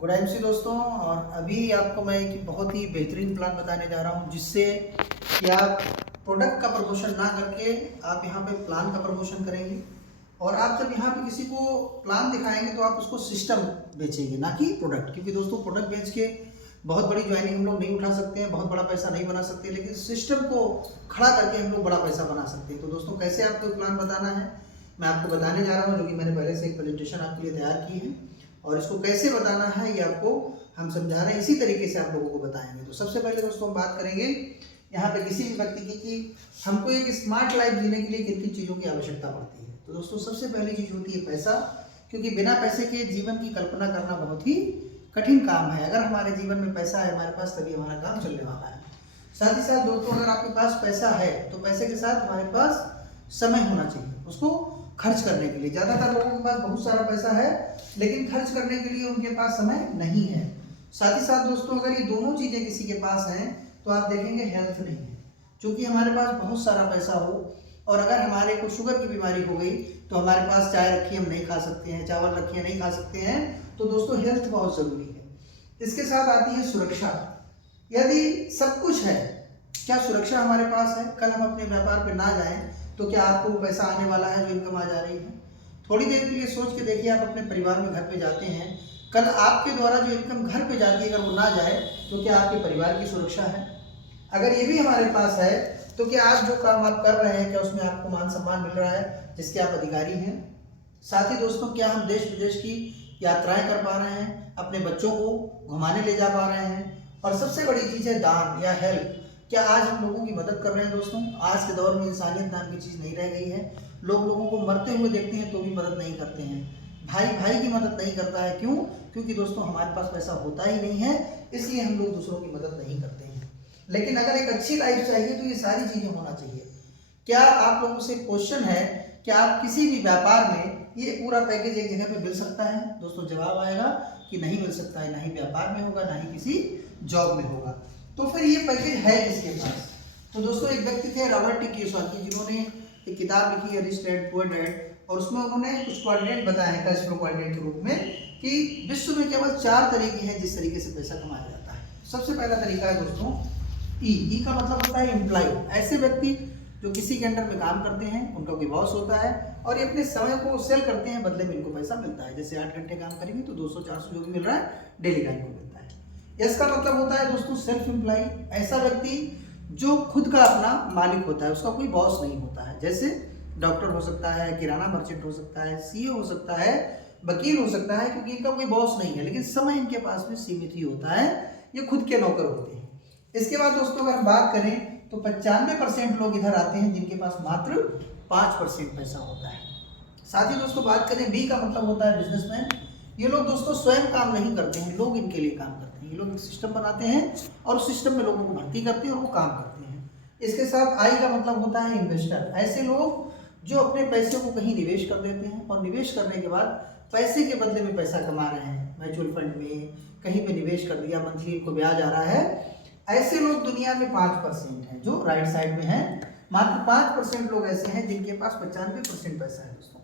Good MC दोस्तों। और अभी आपको मैं एक बहुत ही बेहतरीन प्लान बताने जा रहा हूं, जिससे कि आप प्रोडक्ट का प्रमोशन ना करके आप यहां पे प्लान का प्रमोशन करेंगे। और आप जब यहाँ पे किसी को प्लान दिखाएंगे तो आप उसको सिस्टम बेचेंगे, ना कि प्रोडक्ट। क्योंकि दोस्तों प्रोडक्ट बेच के बहुत बड़ी ज्वाइनिंग हम लोग नहीं उठा सकते हैं, बहुत बड़ा पैसा नहीं बना सकते, लेकिन सिस्टम को खड़ा करके हम लोग बड़ा पैसा बना सकते हैं। तो दोस्तों कैसे आपको प्लान बताना है मैं आपको बताने जा रहा हूँ, जो कि मैंने पहले से एक प्रेजेंटेशन आपके लिए तैयार की है। और इसको कैसे बताना है ये आपको हम समझा रहे हैं, इसी तरीके से आप लोगों को बताएंगे। तो सबसे पहले दोस्तों हम बात करेंगे यहाँ पे किसी भी व्यक्ति की कि हमको एक स्मार्ट लाइफ जीने के लिए किन किन चीज़ों की आवश्यकता पड़ती है। तो दोस्तों सबसे पहली चीज़ होती है पैसा, क्योंकि बिना पैसे के जीवन की कल्पना करना बहुत ही कठिन काम है। अगर हमारे जीवन में पैसा है हमारे पास, तभी हमारा काम चलने वाला है। साथ ही साथ दोस्तों अगर आपके पास पैसा है तो पैसे के साथ हमारे पास समय होना चाहिए उसको खर्च करने के लिए। ज़्यादातर लोगों के पास बहुत सारा पैसा है, लेकिन खर्च करने के लिए उनके पास समय नहीं है। साथ ही साथ दोस्तों अगर ये दोनों चीज़ें किसी के पास हैं तो आप देखेंगे हेल्थ नहीं है। क्योंकि हमारे पास बहुत सारा पैसा हो और अगर हमारे को शुगर की बीमारी हो गई तो हमारे पास चाय रखी हम नहीं खा सकते हैं, चावल रखिए नहीं खा सकते हैं। तो दोस्तों हेल्थ बहुत ज़रूरी है। इसके साथ आती है सुरक्षा। यदि सब कुछ है, क्या सुरक्षा हमारे पास है? कल हम अपने व्यापार पे ना जाएं तो क्या आपको पैसा आने वाला है, जो इनकम आ जा रही है? थोड़ी देर के लिए सोच के देखिए, आप अपने परिवार में घर पे जाते हैं, कल आपके द्वारा जो इनकम घर पे जाती है अगर वो ना जाए तो क्या आपके परिवार की सुरक्षा है? अगर ये भी हमारे पास है तो क्या आज जो काम आप कर रहे हैं क्या उसमें आपको मान सम्मान मिल रहा है जिसके आप अधिकारी हैं? साथ ही दोस्तों क्या हम देश विदेश की यात्राएं कर पा रहे हैं, अपने बच्चों को घुमाने ले जा पा रहे हैं? और सबसे बड़ी चीज़ है दान या हेल्प। क्या आज हम लोगों की मदद कर रहे हैं? दोस्तों आज के दौर में इंसानियत नाम की चीज़ नहीं रह गई है। लोग लोगों को मरते हुए देखते हैं तो भी मदद नहीं करते हैं। भाई भाई की मदद नहीं करता है, क्यों? क्योंकि दोस्तों हमारे पास पैसा होता ही नहीं है, इसलिए हम लोग दूसरों की मदद नहीं करते हैं। लेकिन अगर एक अच्छी लाइफ चाहिए तो ये सारी चीज़ें होना चाहिए। क्या आप लोगों से क्वेश्चन है, क्या आप किसी भी व्यापार में ये पूरा पैकेज एक जगह पे मिल सकता है? दोस्तों जवाब आएगा कि नहीं मिल सकता है, ना ही व्यापार में होगा, ना ही किसी जॉब में होगा। तो फिर ये पैकेज है किसके पास? तो दोस्तों एक व्यक्ति थे रॉबर्ट टी कियोसाकी, जिन्होंने एक किताब लिखी है रिच डैड पुअर डैड, और उसमें उन्होंने कुछ कोऑर्डिनेट बताए हैं कैश फ्लो कोऑर्डिनेट के रूप में कि विश्व में केवल 4 तरीके हैं जिस तरीके से पैसा कमाया जाता है। सबसे पहला तरीका है दोस्तों ई का मतलब होता है एम्प्लॉय। ऐसे व्यक्ति जो किसी के अंडर में काम करते हैं, उनका कोई बॉस होता है और ये अपने समय को सेल करते हैं, बदले में इनको पैसा मिलता है। जैसे 8 घंटे काम करेंगे तो 200-400 जो भी मिल रहा है डेली का इनको मिलता है। इसका मतलब होता है दोस्तों सेल्फ एम्प्लॉय। ऐसा व्यक्ति जो खुद का अपना मालिक होता है, उसका कोई बॉस नहीं होता है। जैसे डॉक्टर हो सकता है, किराना मर्चेंट हो सकता है, सीए हो सकता है, वकील हो सकता है, क्योंकि इनका कोई बॉस नहीं है, लेकिन समय इनके पास में सीमित ही होता है, ये खुद के नौकर होते हैं। इसके बाद दोस्तों अगर हम बात करें तो 95% लोग इधर आते हैं जिनके पास मात्र 5% पैसा होता है। साथ ही दोस्तों बात करें बी का मतलब होता है बिजनेसमैन। ये लोग दोस्तों स्वयं काम नहीं करते हैं, लोग इनके लिए काम करते हैं। ये लोग एक सिस्टम बनाते हैं और उस सिस्टम में लोगों को भर्ती करते हैं और वो काम करते हैं। इसके साथ आई का मतलब होता है इन्वेस्टर। ऐसे लोग जो अपने पैसे को कहीं निवेश कर देते हैं और निवेश करने के बाद पैसे के बदले में पैसा कमा रहे हैं, म्यूचुअल फंड में कहीं पे निवेश कर दिया, मंथली इनको ब्याज आ रहा है। ऐसे लोग दुनिया में 5% हैं जो राइट साइड में हैं। मात्र 5% लोग ऐसे हैं जिनके पास 95% पैसा है। दोस्तों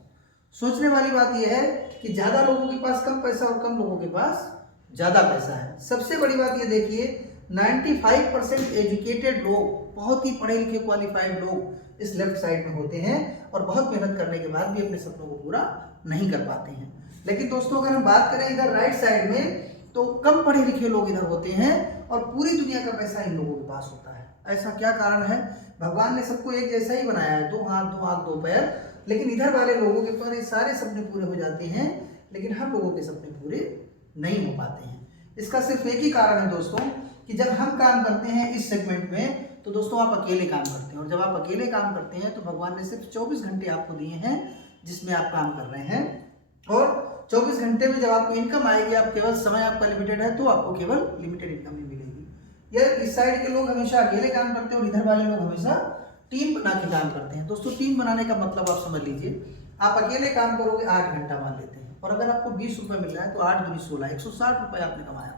सोचने वाली बात यह है कि ज्यादा लोगों के पास कम पैसा और कम लोगों के पास ज्यादा पैसा है। सबसे बड़ी बात यह देखिए 95% एजुकेटेड लोग, बहुत ही पढ़े लिखे क्वालिफाइड लोग इस लेफ्ट साइड में होते हैं और बहुत मेहनत करने के बाद भी अपने सपनों को पूरा नहीं कर पाते हैं। लेकिन दोस्तों अगर हम बात करें इधर राइट साइड में तो कम पढ़े लिखे लोग इधर होते हैं और पूरी दुनिया का पैसा इन लोगों के पास होता है। ऐसा क्या कारण है? भगवान ने सबको एक जैसा ही बनाया है, 2 हाथ 2 आंख 2 पैर, लेकिन इधर वाले लोगों के पास सारे सपने पूरे हो जाते हैं, लेकिन हम लोगों के सपने पूरे नहीं हो पाते हैं। इसका सिर्फ एक ही कारण है दोस्तों कि जब हम काम करते हैं इस सेगमेंट में तो दोस्तों आप अकेले काम करते हैं, और जब आप अकेले काम करते हैं तो भगवान ने सिर्फ 24 घंटे आपको दिए हैं जिसमें आप काम कर रहे हैं। और 24 घंटे में जब आपको इनकम आएगी, आप केवल समय आपका लिमिटेड है तो आपको केवल लिमिटेड इनकम ही मिलेगी। या इस साइड के लोग हमेशा अकेले काम करते हैं और इधर वाले लोग हमेशा टीम बना के काम करते हैं। दोस्तों टीम बनाने का मतलब आप समझ लीजिए, आप अकेले काम करोगे 8 घंटा मान लेते हैं, और अगर आपको 20 रुपये मिल रहा है तो 8 दूनी 16, 160 रुपये आपने कमाया।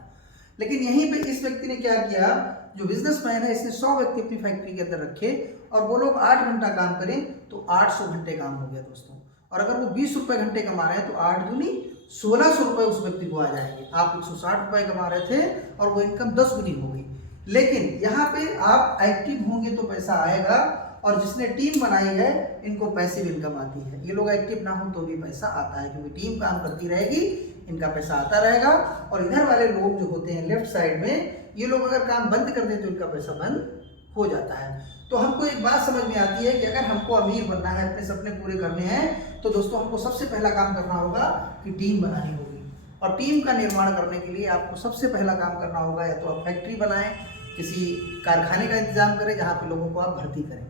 लेकिन यहीं पे इस व्यक्ति ने क्या किया, जो बिजनेसमैन है इसने 100 व्यक्ति अपनी फैक्ट्री के अंदर रखे और वो लोग 8 घंटा काम करें तो 800 घंटे काम हो गया दोस्तों। और अगर वो 20 रुपये घंटे कमा रहे हैं तो 8 दूनी 1600 रुपये उस व्यक्ति को आ जाएंगे। आप 160 रुपये कमा रहे थे और वो इनकम 10 गुनी हो गई। लेकिन यहाँ पे आप एक्टिव होंगे तो पैसा आएगा, और जिसने टीम बनाई है इनको पैसिव इनकम आती है। ये लोग एक्टिव ना हो तो भी पैसा आता है, क्योंकि टीम काम करती रहेगी, इनका पैसा आता रहेगा। और इधर वाले लोग जो होते हैं लेफ्ट साइड में, ये लोग अगर काम बंद कर दें तो इनका पैसा बंद हो जाता है। तो हमको एक बात समझ में आती है कि अगर हमको अमीर बनना है, अपने सपने पूरे करने हैं, तो दोस्तों हमको सबसे पहला काम करना होगा कि टीम बनानी होगी। और टीम का निर्माण करने के लिए आपको सबसे पहला काम करना होगा, या तो आप फैक्ट्री बनाएं, किसी कारखाने का इंतजाम करें जहाँ पे लोगों को आप भर्ती करें।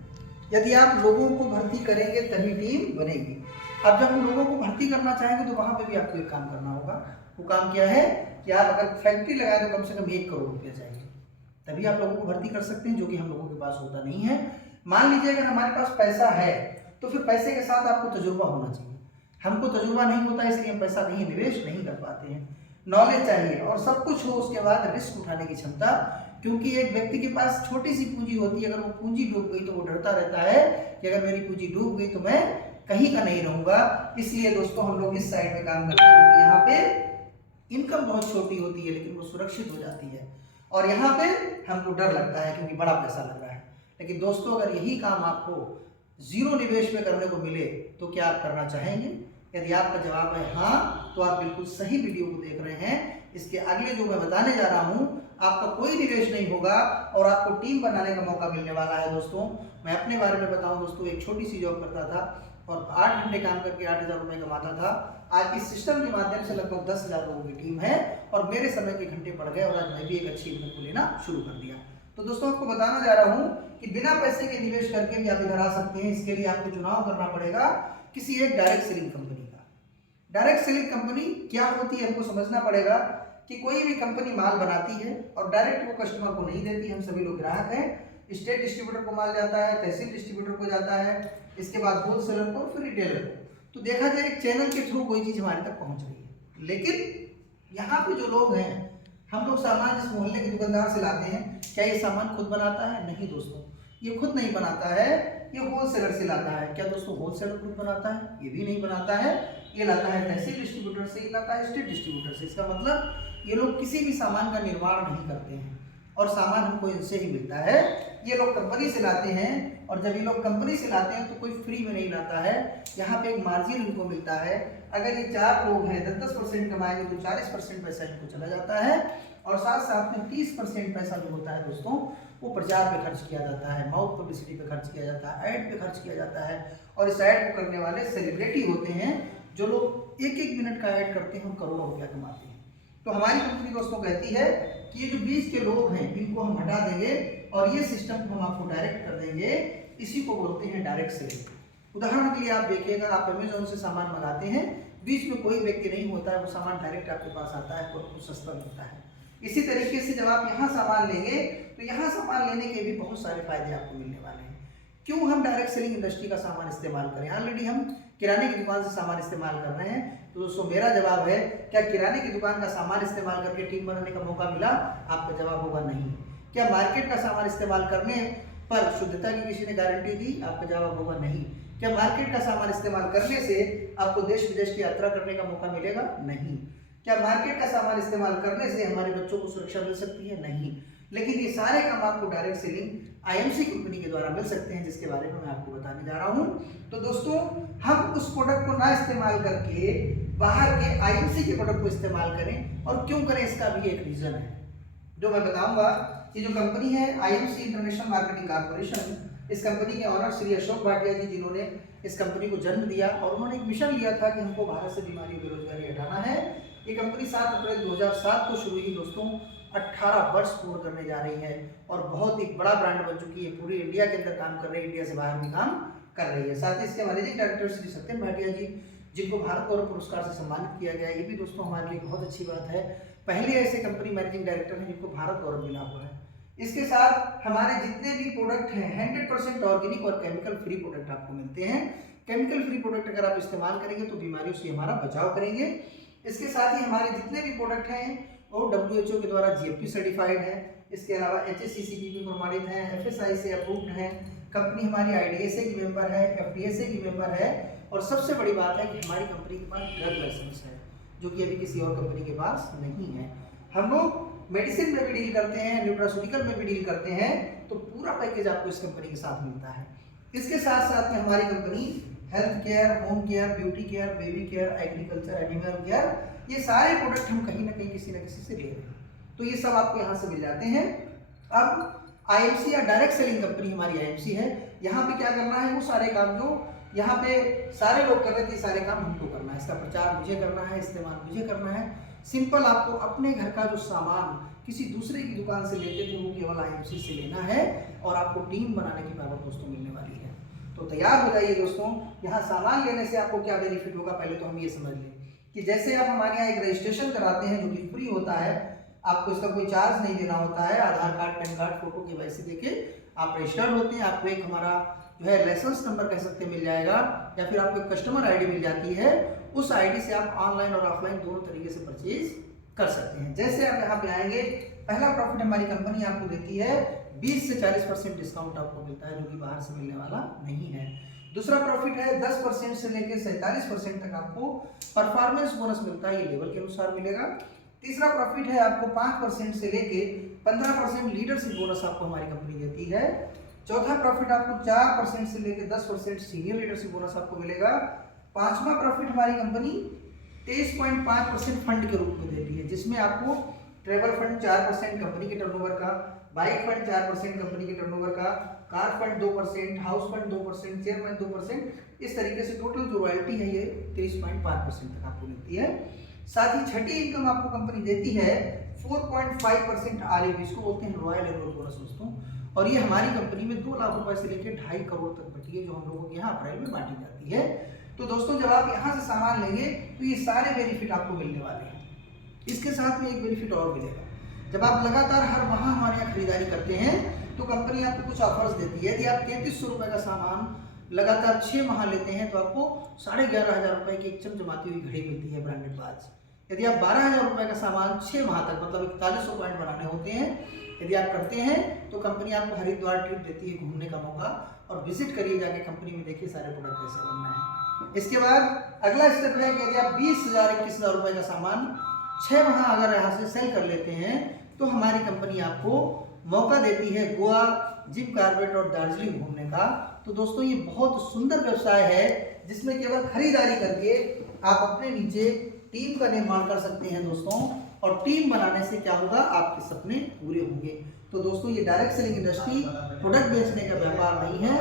यदि आप लोगों को भर्ती करेंगे तभी टीम बनेगी। अब जब हम लोगों को भर्ती करना चाहेंगे तो वहाँ पे भी आपको एक काम करना होगा। वो काम क्या है कि आप अगर फैक्ट्री लगाए तो कम से कम 1 करोड़ रुपया चाहिए, तभी आप लोगों को भर्ती कर सकते हैं, जो कि हम लोगों के पास होता नहीं है। मान लीजिए अगर हमारे पास पैसा है तो फिर पैसे के साथ आपको तजुर्बा होना चाहिए। हमको तजुर्बा नहीं होता, इसलिए हम पैसा कहीं निवेश नहीं कर पाते हैं। नॉलेज चाहिए और सब कुछ हो, उसके बाद रिस्क उठाने की क्षमता। क्योंकि एक व्यक्ति के पास छोटी सी पूंजी होती है, अगर वो पूंजी डूब गई तो वो डरता रहता है कि अगर मेरी पूंजी डूब गई तो मैं कहीं का नहीं रहूंगा। इसलिए दोस्तों हम लोग इस साइड में काम करते हैं, क्योंकि यहाँ पे इनकम बहुत छोटी होती है लेकिन वो सुरक्षित हो जाती है, और यहाँ पे हमको डर लगता है क्योंकि बड़ा पैसा लग रहा है। लेकिन दोस्तों अगर यही काम आपको 0 निवेश में करने को मिले तो क्या आप करना चाहेंगे? यदि आपका जवाब है हाँ, तो आप बिल्कुल सही वीडियो को देख रहे हैं। इसके अगले जो मैं बताने जा रहा हूँ, आपका कोई निवेश नहीं होगा और आपको टीम बनाने का मौका मिलने वाला है। दोस्तों मैं अपने बारे में बताऊं, दोस्तों एक छोटी सी जॉब करता था और 8 घंटे काम करके 8000 रुपये कमाता था। आज इस सिस्टम के माध्यम से लगभग 10,000 लोगों की टीम है और मेरे समय के घंटे बढ़ गए और आज मैं भी एक अच्छी इनकम को लेना शुरू कर दिया। तो दोस्तों आपको बताना जा रहा हूँ कि बिना पैसे के निवेश करके भी आप इधर आ सकते हैं। इसके लिए आपको चुनाव करना पड़ेगा किसी एक डायरेक्ट सेलिंग कंपनी का। डायरेक्ट सेलिंग कंपनी क्या होती है हमको समझना पड़ेगा कि कोई भी कंपनी माल बनाती है और डायरेक्ट वो कस्टमर को नहीं देती। हम सभी लोग ग्राहक हैं। स्टेट डिस्ट्रीब्यूटर को माल जाता है, तहसील डिस्ट्रीब्यूटर को जाता है, इसके बाद होलसेलर को, फिर रिटेलर को। तो देखा जाए एक चैनल के थ्रू कोई चीज़ हमारे तक पहुंच रही है। लेकिन यहाँ पे जो लोग हैं, हम लोग सामान जिस मोहल्ले के दुकानदार से लाते हैं, क्या ये सामान खुद बनाता है? नहीं दोस्तों, ये खुद नहीं बनाता है, ये होलसेलर से लाता है। क्या दोस्तों होलसेलर खुद बनाता है? ये भी नहीं बनाता है। ये लाता है तहसील डिस्ट्रीब्यूटर से, ये लाता है स्टेट डिस्ट्रीब्यूटर से। इसका मतलब ये लोग किसी भी सामान का निर्माण नहीं करते हैं और सामान हमको इनसे ही मिलता है। ये लोग कंपनी से लाते हैं और जब ये लोग कंपनी से लाते हैं तो कोई फ्री में नहीं लाता है। यहाँ पे एक मार्जिन इनको मिलता है। अगर ये 4 लोग हैं, 10% कमाएंगे तो 40% पैसा इनको चला जाता है और साथ साथ में 30% पैसा जो होता है दोस्तों वो प्रचार पे खर्च किया जाता है, माउथ पब्लिसिटी पे खर्च किया जाता है, ऐड पे खर्च किया जाता है। और इस ऐड को करने वाले सेलिब्रिटी होते हैं जो लोग 1-1 मिनट का ऐड करते हैं, करोड़ों रुपया कमाते हैं। तो हमारी कंपनी दोस्तों कहती है कि ये जो 20 के लोग हैं इनको हम हटा देंगे और ये सिस्टम को हम आपको डायरेक्ट कर देंगे। इसी को बोलते हैं डायरेक्ट सेलिंग। उदाहरण के लिए आप देखिएगा, आप अमेजोन से सामान मंगाते हैं, बीच में कोई व्यक्ति नहीं होता है, वो सामान डायरेक्ट आपके पास आता है और आपको सस्ता मिलता है। इसी तरीके से जब आप यहाँ सामान लेंगे तो यहाँ सामान लेने के भी बहुत सारे फायदे आपको मिलने वाले हैं। क्यों हम डायरेक्ट सेलिंग इंडस्ट्री का सामान इस्तेमाल करें? ऑलरेडी हम किराने की दुकान से सामान इस्तेमाल कर रहे हैं। तो दोस्तों मेरा जवाब है, क्या किराने की दुकान का सामान इस्तेमाल करके टीम बनाने का मौका मिला? आपका जवाब होगा नहीं। क्या मार्केट का सामान इस्तेमाल करने पर शुद्धता की किसी ने गारंटी दी? आपका जवाब होगा नहीं। क्या मार्केट का सामान इस्तेमाल करने से आपको देश विदेश की यात्रा करने का मौका मिलेगा? नहीं। क्या मार्केट का सामान इस्तेमाल करने से हमारे बच्चों को सुरक्षा मिल सकती है? नहीं। लेकिन ये सारे काम आपको डायरेक्ट सेलिंग आईएमसी कंपनी के द्वारा मिल सकते हैं, जिसके बारे में मैं आपको बताने जा रहा हूँ। तो दोस्तों हम उस प्रोडक्ट को ना इस्तेमाल करके बाहर के आईएमसी के प्रोडक्ट को इस्तेमाल करें, और क्यों करें इसका भी एक रीजन है जो मैं बताऊंगा। ये जो कंपनी है आईएमसी इंटरनेशनल मार्केटिंग कॉर्पोरेशन, इस कंपनी के ऑनर श्री अशोक भाटिया जी, जिन्होंने इस कंपनी को जन्म दिया और उन्होंने एक मिशन लिया था कि हमको भारत से बीमारी और बेरोजगारी हटाना है। ये कंपनी 7 अप्रैल 2007 को शुरू हुई दोस्तों, 18 वर्ष पूर्ण करने जा रही है और बहुत ही बड़ा ब्रांड बन चुकी है। पूरी इंडिया के अंदर काम कर रही है, इंडिया से बाहर भी काम कर रही है। साथ ही इसके मैनेजिंग डायरेक्टर श्री सत्यम भाटिया जी, जिनको भारत गौरव पुरस्कार से सम्मानित किया गया है, ये भी दोस्तों हमारे लिए बहुत अच्छी बात है। पहले ऐसे कंपनी मैनेजिंग डायरेक्टर हैं जिनको भारत गौरव मिला हुआ है। इसके साथ हमारे जितने भी प्रोडक्ट हैं 100% ऑर्गेनिक और केमिकल फ्री प्रोडक्ट आपको मिलते हैं। केमिकल फ्री प्रोडक्ट अगर आप इस्तेमाल करेंगे तो बीमारियों से हमारा बचाव करेंगे। इसके साथ ही हमारे जितने भी प्रोडक्ट हैं वो WHO के द्वारा GMP सर्टिफाइड है। इसके अलावा HACCP प्रमाणित हैं, FSI से अप्रूव्ड हैं। कंपनी हमारी IDSA की मेंबर है, FDSA की मेंबर है और सबसे बड़ी बात है कि हमारी कंपनी के पास ड्रग लाइसेंस है। जो कि अभी किसी और कंपनी के पास नहीं है। हम लोग मेडिसिन में भी डील करते हैं, न्यूट्रास्यूटिकल में भी डील करते हैं, तो पूरा पैकेज आपको इस कंपनी के साथ मिलता है। इसके साथ साथ में हमारी company health care, home care, beauty care, baby care, agriculture, animal care, ये सारे प्रोडक्ट हम कहीं ना कहीं किसी न किसी से ले रहे हैं, तो ये सब आपको यहाँ से मिल जाते हैं। अब आईएमसी या डायरेक्ट सेलिंग कंपनी हमारी आईएमसी है। यहाँ पे क्या करना है, वो सारे काम जो यहाँ पे सारे लोग कर रहे थे, सारे काम हमको करना है। इसका प्रचार मुझे करना है, इस्तेमाल मुझे करना है। सिंपल आपको अपने घर का जो सामान किसी दूसरे की दुकान से लेते थे वो केवल आईएमसी से लेना है, और आपको टीम बनाने की पावर दोस्तों मिलने वाली है। तो तैयार हो जाइए दोस्तों। यहाँ सामान लेने से आपको क्या बेनिफिट होगा, पहले तो हम ये समझ लें कि जैसे आप हमारे यहाँ एक रजिस्ट्रेशन कराते हैं जो कि फ्री होता है, आपको इसका कोई चार्ज नहीं देना होता है। Aadhaar card, PAN card, photo KYC देके आप रजिस्टर्ड होते हैं। आपको एक हमारा जो है लाइसेंस नंबर कह सकते मिल जाएगा, या फिर आपको एक कस्टमर आईडी मिल जाती है। उस आईडी से आप ऑनलाइन और ऑफलाइन दोनों तरीके से परचेज कर सकते हैं। जैसे आप यहाँ पे आएंगे, पहला प्रॉफिट हमारी कंपनी आपको देती है 20 से 40% डिस्काउंट आपको मिलता है, जो कि बाहर से मिलने वाला नहीं है। दूसरा प्रॉफिट है 10% से लेकर 47% तक आपको परफॉर्मेंस बोनस मिलता है, ये लेवल के अनुसार मिलेगा। तीसरा प्रॉफिट है आपको 5% से लेके 15% लीडरशिप बोनस आपको हमारी कंपनी देती है। चौथा प्रॉफिट आपको 4% से लेके 10% सीनियर लीडरशिप बोनस आपको मिलेगा। पांचवा प्रॉफिट हमारी कंपनी 23.5% फंड के रूप में देती है, जिसमें आपको ट्रेवल फंड 4% कंपनी के टर्नओवर का, बाइक फंड 4% कंपनी के टर्नओवर का, car fund 2%, house fund 2%, chairman 2%, इस तरीके से टोटल जो रॉयल्टी है ये 23.5% तक आपको मिलती है। साथ ही छठी इनकम आपको कंपनी देती है 4.5% आरएबी, इसको बोलते हैं रॉयल एनुअल बोनस दोस्तों। और ये हमारी कंपनी में 2 लाख रुपए से लेकर 2.5 करोड़ तक बची है, जो हम लोगों के यहाँ अप्रैल में बांटी जाती है। तो दोस्तों जब आप यहाँ से सामान लेंगे तो ये सारे बेनिफिट आपको मिलने वाले हैं। इसके साथ में एक बेनिफिट और मिलेगा, जब आप लगातार हर माह हमारे यहाँ खरीदारी करते हैं तो कंपनी आपको कुछ ऑफर्स देती है। यदि आप 3300 रुपये का सामान लगातार 6 माह लेते हैं तो आपको 11,500 रुपये की एक चमचमाती हुई घड़ी मिलती है, ब्रांडेड वॉच। यदि आप 12,000 रुपये का सामान 6 माह तक, मतलब 4100 पॉइंट बनाने होते हैं, यदि आप करते हैं तो कंपनी आपको हरिद्वार ट्रिप देती है घूमने का मौका, और विजिट करिए जाके कंपनी में, देखिए सारे प्रोडक्ट कैसे बनना है। इसके बाद अगला स्टेप है कि यदि आप 20,000 21,000 रुपये का सामान 6 माह अगर यहाँ से सेल कर लेते हैं तो हमारी कंपनी आपको मौका देती है गोवा, जिम कार्बेट और दार्जिलिंग घूमने का। तो दोस्तों ये बहुत सुंदर व्यवसाय है, जिसमें केवल खरीदारी करके आप अपने नीचे टीम का निर्माण कर सकते हैं दोस्तों, और टीम बनाने से क्या होगा, आपके सपने पूरे होंगे। तो दोस्तों ये डायरेक्ट सेलिंग इंडस्ट्री प्रोडक्ट बेचने का व्यापार नहीं है,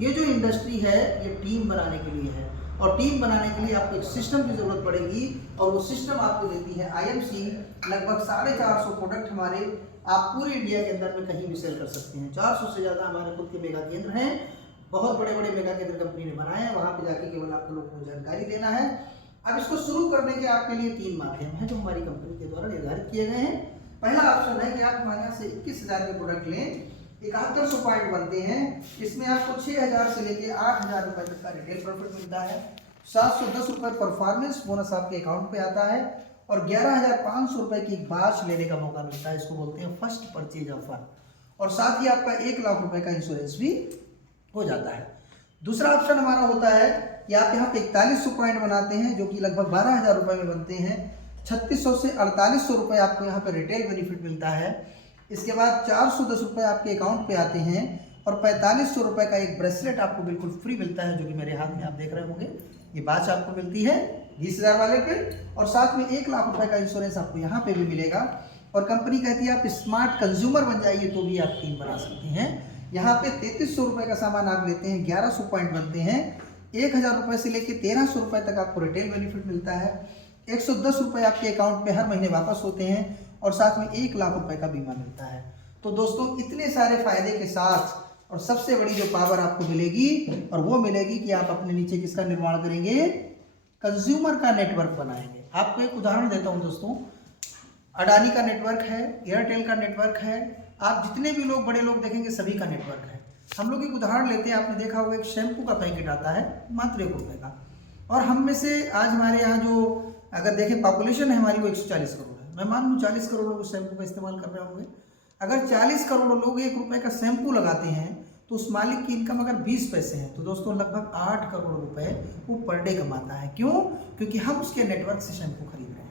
ये जो इंडस्ट्री है ये टीम बनाने के लिए है, और टीम बनाने के लिए आपको एक सिस्टम की जरूरत पड़ेगी, और वो सिस्टम आपको देती है आईएमसी। लगभग 450 प्रोडक्ट हमारे आप पूरे इंडिया के अंदर में कहीं भी सेल कर सकते हैं। 400 से ज़्यादा हमारे खुद के मेगा केंद्र हैं, बहुत बड़े बड़े मेगा केंद्र कंपनी ने बनाए हैं, वहाँ पे जाके केवल आपको लोगों को जानकारी देना है। अब इसको शुरू करने के आपके लिए 3 माध्यम हैं जो हमारी कंपनी के द्वारा निर्धारित किए गए हैं। पहला ऑप्शन है कि आप हमारे यहाँ से 21,000 के प्रोडक्ट लें, 7100 पॉइंट बनते हैं, इसमें आपको 6,000 से लेकर 8,000 रुपये तक का रिटेल प्रॉफिट मिलता है, 710 रुपये परफॉर्मेंस बोनस आपके अकाउंट पे आता है, और 11,500 रुपये की वॉच लेने का मौका मिलता है, इसको बोलते हैं फर्स्ट परचेज ऑफर, और साथ ही आपका 1 लाख रुपये का इंश्योरेंस भी हो जाता है। दूसरा ऑप्शन हमारा होता है कि आप यहाँ पे 4100 पॉइंट बनाते हैं, जो कि लगभग 12,000 रुपये में बनते हैं, 3600 से 4800 रुपये आपको यहाँ पे रिटेल बेनिफिट मिलता है। इसके बाद 410 रुपये आपके अकाउंट पे आते हैं, और 4500 रुपये का एक ब्रेसलेट आपको बिल्कुल फ्री मिलता है, जो कि मेरे हाथ में आप देख रहे होंगे, ये वॉच आपको मिलती है 20,000 वाले पे, और साथ में 1 लाख रुपये का इंश्योरेंस आपको यहाँ पे भी मिलेगा। और कंपनी कहती है आप स्मार्ट कंज्यूमर बन जाइए तो भी आप टीम बना सकते हैं। यहाँ पे 3300 रुपये का सामान आप लेते हैं, 1100 पॉइंट बनते हैं, 1,000 रुपये से लेकर 1,300 रुपये तक आपको रिटेल बेनिफिट मिलता है, 110 रुपये आपके अकाउंट पे हर महीने वापस होते हैं, और साथ में 1 लाख रुपये का बीमा मिलता है। तो दोस्तों इतने सारे फायदे के साथ, और सबसे बड़ी जो पावर आपको मिलेगी, और वो मिलेगी कि आप अपने नीचे किसका निर्माण करेंगे, कंज्यूमर का नेटवर्क बनाएंगे। आपको एक उदाहरण देता हूँ दोस्तों, अडानी का नेटवर्क है, एयरटेल का नेटवर्क है, आप जितने भी लोग बड़े लोग देखेंगे सभी का नेटवर्क है। हम लोग एक उदाहरण लेते हैं, आपने देखा होगा एक शैम्पू का पैकेट आता है मात्र 1 रुपये का, और हम में से आज हमारे यहाँ जो अगर देखें पॉपुलेशन है हमारी, वो 140 करोड़ है। मैं मान लूँ 40 करोड़ लोग उस शैम्पू का इस्तेमाल कर रहे होंगे। अगर 40 करोड़ लोग 1 रुपये का शैम्पू लगाते हैं तो उस मालिक की इनकम अगर 20 पैसे है तो दोस्तों लगभग 8 करोड़ रुपए वो पर डे कमाता है। क्यों? क्योंकि हम उसके नेटवर्क से शैम्पू खरीद रहे हैं।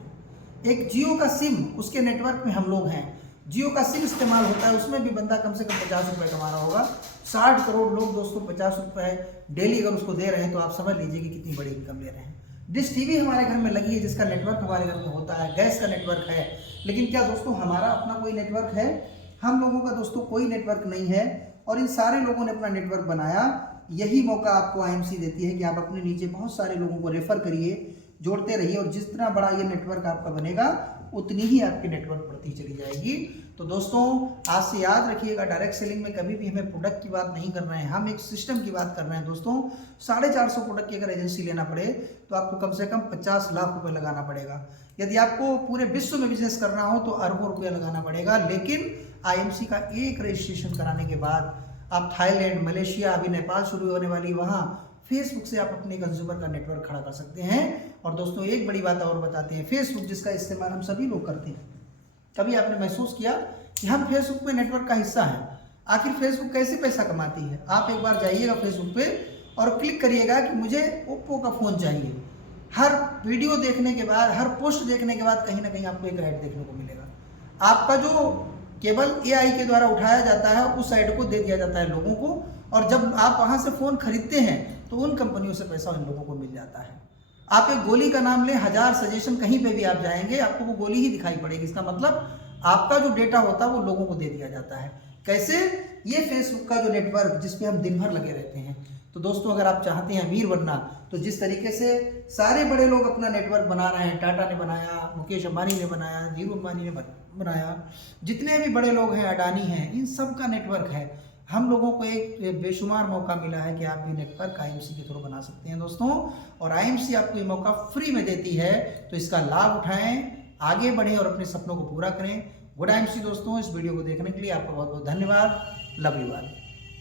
एक जियो का सिम, उसके नेटवर्क में हम लोग हैं, जियो का सिम इस्तेमाल होता है, उसमें भी बंदा कम से कम 50 रुपये कमा रहा होगा। 60 करोड़ लोग दोस्तों 50 रुपये डेली अगर उसको दे रहे हैं तो आप समझ लीजिए कि कितनी बड़ी इनकम ले रहे हैं। डिश टीवी हमारे घर में लगी है, जिसका नेटवर्क हमारे घर में होता है, गैस का नेटवर्क है, लेकिन क्या दोस्तों हमारा अपना कोई नेटवर्क है? हम लोगों का दोस्तों कोई नेटवर्क नहीं है, और इन सारे लोगों ने अपना नेटवर्क बनाया। यही मौका आपको आईएमसी देती है कि आप अपने नीचे बहुत सारे लोगों को रेफर करिए, जोड़ते रहिए, और जितना बड़ा ये नेटवर्क आपका बनेगा उतनी ही आपकी नेटवर्क बढ़ती चली जाएगी। तो दोस्तों आज से याद रखिएगा, डायरेक्ट सेलिंग में कभी भी हमें प्रोडक्ट की बात नहीं कर रहे हैं, हम एक सिस्टम की बात कर रहे हैं। दोस्तों 450 प्रोडक्ट की अगर एजेंसी लेना पड़े तो आपको कम से कम 50 लाख रुपए लगाना पड़ेगा। यदि आपको पूरे विश्व में बिजनेस करना हो तो अरबों रुपया लगाना पड़ेगा, लेकिन आईएमसी का एक रजिस्ट्रेशन कराने के बाद आप थाईलैंड, मलेशिया, अभी नेपाल शुरू होने वाली, वहाँ फेसबुक से आप अपने कंज्यूमर का नेटवर्क खड़ा कर सकते हैं। और दोस्तों एक बड़ी बात और बताते हैं, फेसबुक जिसका इस्तेमाल हम सभी लोग करते हैं, कभी आपने महसूस किया कि हम फेसबुक में नेटवर्क का हिस्सा हैं? आखिर फेसबुक कैसे पैसा कमाती है? आप एक बार जाइएगा फेसबुक पे और क्लिक करिएगा कि मुझे ओप्पो का फ़ोन चाहिए। हर वीडियो देखने के बाद, हर पोस्ट देखने के बाद कहीं ना कहीं आपको एक ऐड देखने को मिलेगा। आपका जो केवल एआई के द्वारा उठाया जाता है उस ऐड को दे दिया जाता है लोगों को, और जब आप वहाँ से फ़ोन खरीदते हैं तो उन कंपनियों से पैसा उन लोगों को मिल जाता है। आप एक गोली का नाम लें, 1000 सजेशन कहीं पे भी आप जाएंगे आपको वो गोली ही दिखाई पड़ेगी। इसका मतलब आपका जो डेटा होता है वो लोगों को दे दिया जाता है। कैसे? ये फेसबुक का जो नेटवर्क जिस पे हम दिन भर लगे रहते हैं। तो दोस्तों अगर आप चाहते हैं अमीर बनना, तो जिस तरीके से सारे बड़े लोग अपना नेटवर्क बना रहे हैं, टाटा ने बनाया, मुकेश अंबानी ने बनाया, धीरू अंबानी ने बनाया, जितने भी बड़े लोग हैं, अडानी हैं, इन सब का नेटवर्क है। हम लोगों को एक बेशुमार मौका मिला है कि आप भी नेटवर्क आईएमसी के थ्रू बना सकते हैं दोस्तों, और आईएमसी आपको ये मौका फ्री में देती है, तो इसका लाभ उठाएं, आगे बढ़ें और अपने सपनों को पूरा करें। गुड आईएमसी दोस्तों, इस वीडियो को देखने के लिए आपका बहुत बहुत धन्यवाद। Love you all.